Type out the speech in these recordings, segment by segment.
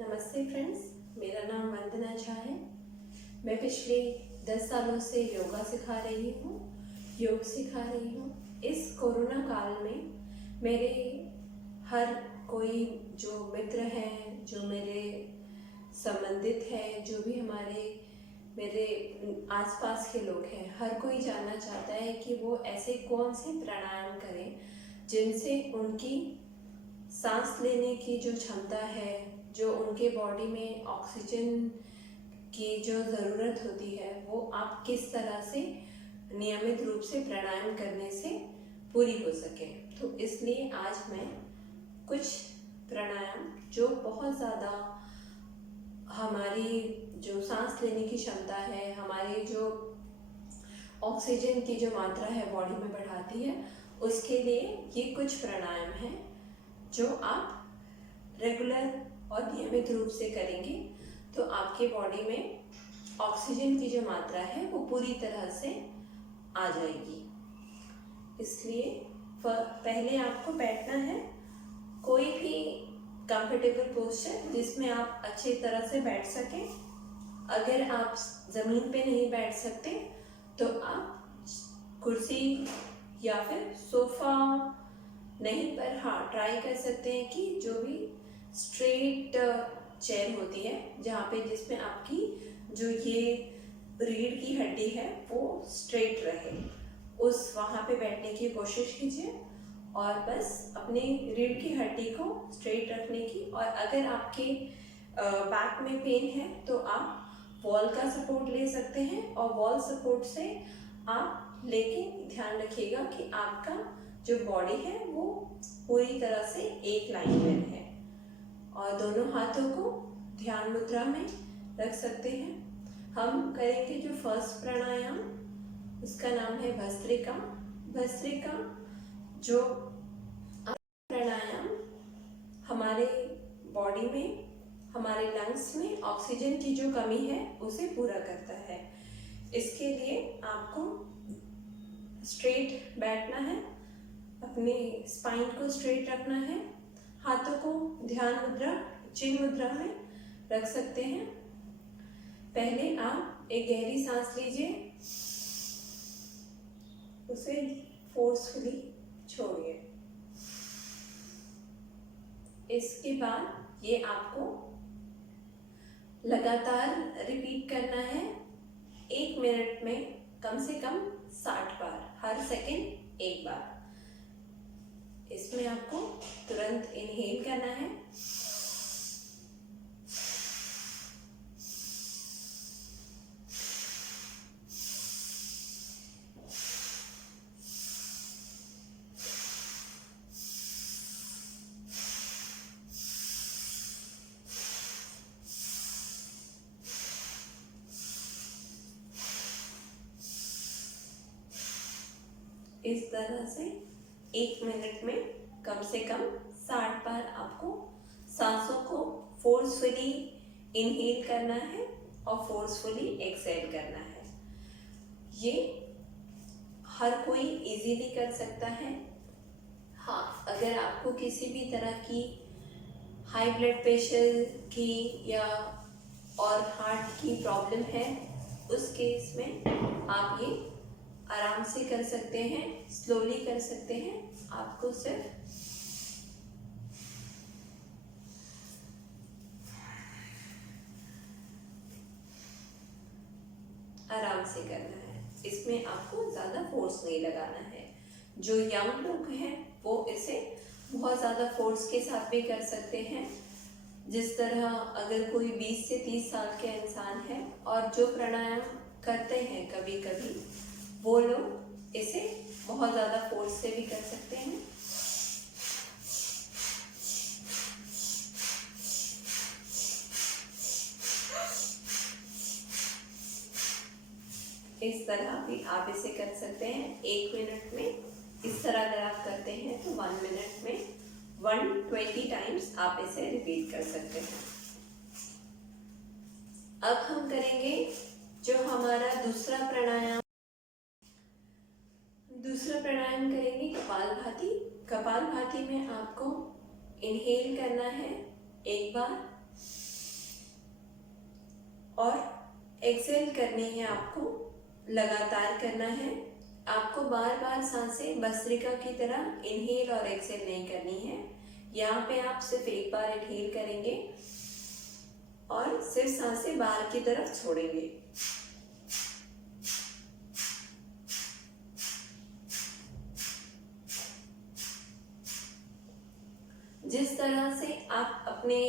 नमस्ते फ्रेंड्स, मेरा नाम वंदना झा है। मैं पिछले 10 सालों से योगा सिखा रही हूँ, योग सिखा रही हूँ। इस कोरोना काल में मेरे हर कोई जो मित्र हैं, जो मेरे संबंधित हैं, जो भी मेरे आसपास के लोग हैं, हर कोई जानना चाहता है कि वो ऐसे कौन से प्राणायाम करें जिनसे उनकी सांस लेने की जो क्षमता है, जो उनके बॉडी में ऑक्सीजन की जो ज़रूरत होती है, वो आप किस तरह से नियमित रूप से प्राणायाम करने से पूरी हो सके। तो इसलिए आज मैं कुछ प्राणायाम जो बहुत ज़्यादा हमारी जो सांस लेने की क्षमता है, हमारी जो ऑक्सीजन की जो मात्रा है बॉडी में बढ़ाती है, उसके लिए ये कुछ प्राणायाम हैं जो आप रेगुलर और नियमित रूप से करेंगे तो आपके बॉडी में ऑक्सीजन की जो मात्रा है वो पूरी तरह से आ जाएगी। इसलिए पहले आपको बैठना है, कोई भी कंफर्टेबल पोस्चर जिसमें आप अच्छी तरह से बैठ सकें। अगर आप ज़मीन पे नहीं बैठ सकते तो आप कुर्सी या फिर सोफ़ा नहीं, पर हाँ ट्राई कर सकते हैं कि जो भी स्ट्रेट चेयर होती है, जहाँ पे जिसमें आपकी जो ये रीढ़ की हड्डी है वो स्ट्रेट रहे, उस वहाँ पे बैठने की कोशिश कीजिए और बस अपनी रीढ़ की हड्डी को स्ट्रेट रखने की। और अगर आपके बैक में पेन है तो आप वॉल का सपोर्ट ले सकते हैं, और वॉल सपोर्ट से आप लेके ध्यान रखिएगा कि आपका जो बॉडी है वो पूरी तरह से एक लाइन में है। और दोनों हाथों को ध्यान मुद्रा में रख सकते हैं। हम करेंगे जो फर्स्ट प्राणायाम, उसका नाम है भस्त्रिका। भस्त्रिका जो प्राणायाम हमारे बॉडी में, हमारे लंग्स में ऑक्सीजन की जो कमी है उसे पूरा करता है। इसके लिए आपको स्ट्रेट बैठना है, अपने स्पाइन को स्ट्रेट रखना है, हाथों को ध्यान मुद्रा चिन्ह मुद्रा में रख सकते हैं। पहले आप एक गहरी सांस लीजिए, उसे फोर्सफुली छोड़िए। इसके बाद ये आपको लगातार रिपीट करना है 1 मिनट में कम से कम 60 बार, हर सेकेंड 1 बार। इसमें आपको तुरंत इनहेल करना है, इस तरह से 1 मिनट में कम से कम 60 बार आपको सांसों को फोर्सफुली इनहेल करना है और फोर्सफुली एक्सहेल करना है। ये हर कोई इजीली कर सकता है। हाँ, अगर आपको किसी भी तरह की हाई ब्लड प्रेशर की या और हार्ट की प्रॉब्लम है, उस केस में आप ये आराम से कर सकते हैं, स्लोली कर सकते हैं। आपको सिर्फ आराम से करना है, इसमें आपको ज़्यादा फोर्स नहीं लगाना है। जो यंग लोग हैं वो इसे बहुत ज़्यादा फोर्स के साथ भी कर सकते हैं। जिस तरह अगर कोई 20 से 30 साल के इंसान है और जो प्राणायाम करते हैं कभी कभी, वो लोग इसे बहुत ज़्यादा फोर्स से भी कर सकते हैं। इस तरह भी आप इसे कर सकते हैं 1 मिनट में। इस तरह अगर आप करते हैं तो 1 मिनट में 120 टाइम्स आप इसे रिपीट कर सकते हैं। अब हम करेंगे जो हमारा दूसरा प्राणायाम करेंगे कपालभाति। कपालभाति में आपको इनहेल करना है 1 बार, और एक्सेल करनी है, आपको लगातार करना है। आपको बार बार सांसें भस्त्रिका की तरह इनहेल और एक्सेल नहीं करनी है। यहाँ पे आप सिर्फ एक बार इनहेल करेंगे और सिर्फ सांसें बाहर की तरफ छोड़ेंगे। जिस तरह से आप अपने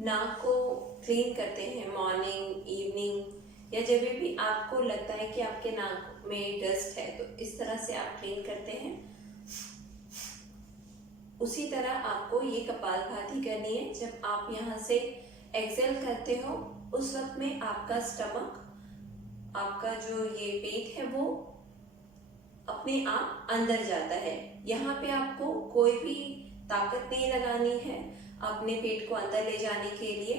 नाक को क्लीन करते हैं मॉर्निंग इवनिंग या जब भी आपको लगता है कि आपके नाक में डस्ट है, तो इस तरह से आप क्लीन करते हैं, उसी तरह आपको ये कपालभाति करनी है। जब आप यहाँ से एक्सेल करते हो उस वक्त में आपका स्टमक, आपका जो ये पेट है वो अपने आप अंदर जाता है। यहाँ पे आपको कोई भी ताकत नहीं लगानी है अपने पेट को अंदर ले जाने के लिए।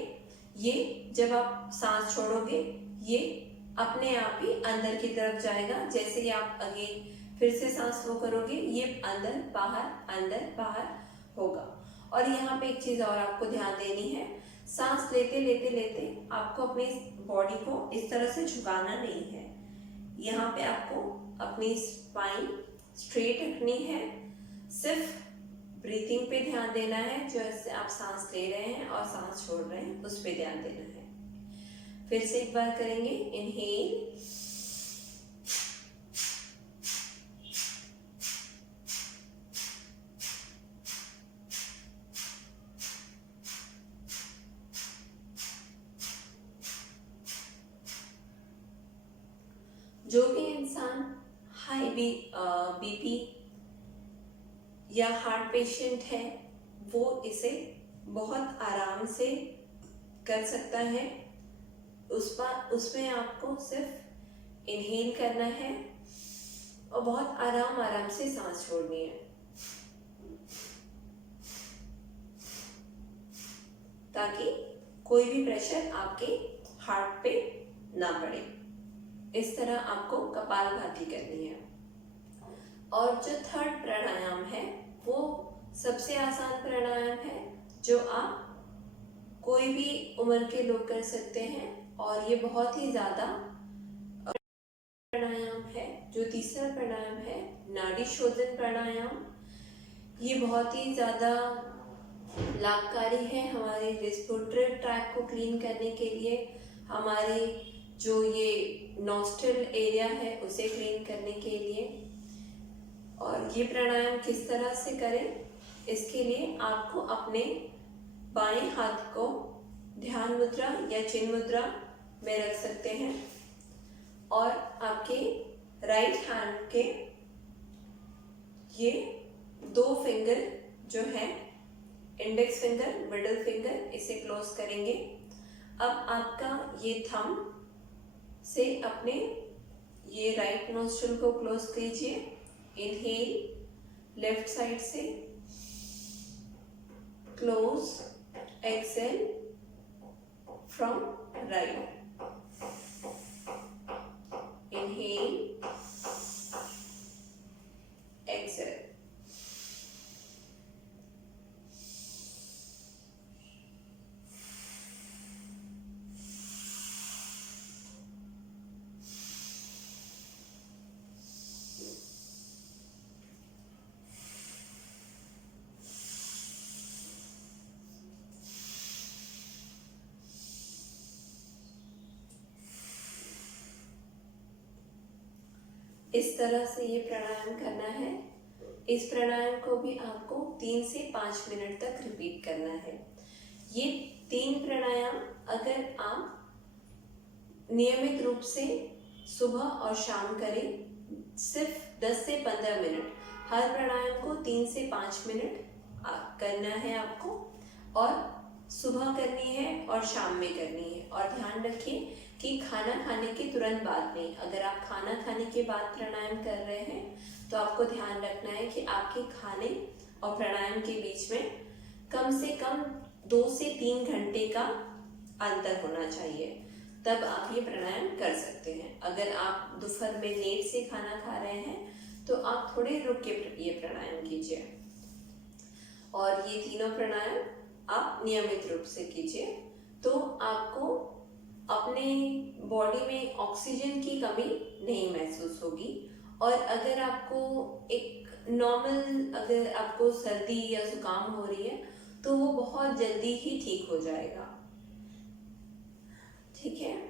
ये जब आप सांस छोड़ोगे ये अपने आप ही अंदर की तरफ जाएगा। जैसे ही आप आगे फिर से सांस लो करोगे, ये अंदर बाहर होगा। और यहाँ पे एक चीज और आपको ध्यान देनी है, सांस लेते लेते लेते आपको अपनी बॉडी को इस तरह से झुकाना नहीं है। यहाँ पे आपको अपनी स्पाइन स्ट्रेट रखनी है, सिर्फ ब्रीथिंग पे ध्यान देना है। जो ऐसे आप सांस ले रहे हैं और सांस छोड़ रहे हैं उस पे ध्यान देना है। फिर से एक बार करेंगे, इनहेल, जो भी इंसान हाई बीपी या हार्ट पेशेंट है वो इसे बहुत आराम से कर सकता है। उसमें आपको सिर्फ इनहेल करना है और बहुत आराम से सांस छोड़नी है, ताकि कोई भी प्रेशर आपके हार्ट पे ना पड़े। इस तरह आपको कपालभाति करनी है। और जो थर्ड प्राणायाम है वो सबसे आसान प्राणायाम है, जो आप कोई भी उम्र के लोग कर सकते हैं। और ये बहुत ही ज्यादा प्राणायाम है। जो तीसरा प्राणायाम है नाड़ी शोधन प्राणायाम, ये बहुत ही ज्यादा लाभकारी है हमारे रेस्पिरेटरी ट्रैक को क्लीन करने के लिए, हमारे जो ये नॉस्ट्रल एरिया है उसे क्लीन करने के लिए। और ये प्राणायाम किस तरह से करें, इसके लिए आपको अपने बाएं हाथ को ध्यान मुद्रा या चिन्ह मुद्रा में रख सकते हैं और आपके राइट हैंड के ये 2 फिंगर जो है, इंडेक्स फिंगर, मिडिल फिंगर, इसे क्लोज करेंगे। अब आपका ये थंब से अपने ये राइट नोस्ट्रिल को क्लोज कीजिए। इनहेल लेफ्ट साइड से, close, exhale from right, inhale, exhale. इस तरह से ये प्राणायाम करना है। इस प्राणायाम को भी आपको 3 से 5 मिनट तक रिपीट करना है। ये 3 प्राणायाम अगर आप नियमित रूप से सुबह और शाम करें, सिर्फ 10 से 15 मिनट, हर प्राणायाम को 3 से 5 मिनट करना है आपको, और सुबह करनी है और शाम में करनी है। और ध्यान रखिए कि खाना खाने के तुरंत बाद नहीं। अगर आप खाना खाने के बाद प्राणायाम कर रहे हैं तो आपको ध्यान रखना है कि आपके खाने और प्राणायाम के बीच में कम से कम 2 से 3 घंटे का अंतर होना चाहिए, तब आप ये प्राणायाम कर सकते हैं। अगर आप दोपहर में लेट से खाना खा रहे हैं तो आप थोड़े रुक के ये प्राणायाम कीजिए। और ये तीनों प्राणायाम आप नियमित रूप से कीजिए, तो आपको अपने बॉडी में ऑक्सीजन की कमी नहीं महसूस होगी। और अगर आपको एक नॉर्मल, अगर आपको सर्दी या जुकाम हो रही है तो वो बहुत जल्दी ही ठीक हो जाएगा। ठीक है।